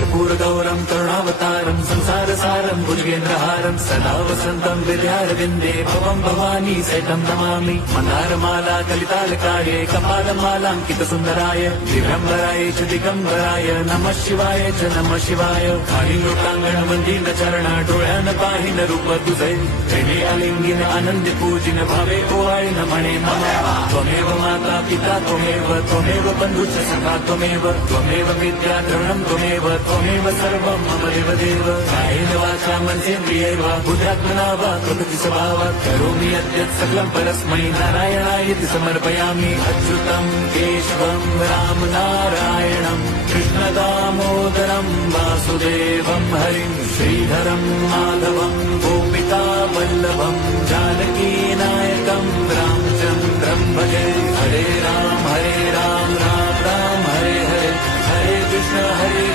कर्पूरगौरं करुणावतारं संसारसारं भुजगेन्द्रहारं सदा वसन्तं हृदयारविन्दे भवं भवानी सहितं नमामि। मन्दारमाला कलितालकाये कपालमालाङ्कितसुन्दराय दिगम्बराय च दिगम्बराय नमः शिवाय च नमः शिवाय। लोकांगण चरण डोळ्यान पाहिन रूप तुझे प्रेमे आलिंगिन आनंदी पूजिन भावे ओवाळीन म्हणे मम त्वमेव माता पिता त्वमेव बंधुश्च सखा त्वमेव विद्या द्रवणं त्वमेव सर्वं मम देवदेव। कायेन वाचा मनसेन्द्रियैर्व बुद्ध्यात्मना वा प्रकृति स्वभावात् करोमि यद्यत् सकलं परस्मै नारायणायति समर्पयामि। अच्युतं केशवं राम नारायणं कृष्णदामोदरं वासुदेवं हरिं श्रीधरं माधवं गोपिका वल्लभं जानकीनायकं रामचन्द्रं भजे। हरे राम राम राम हरे हरे, हरे कृष्ण हरे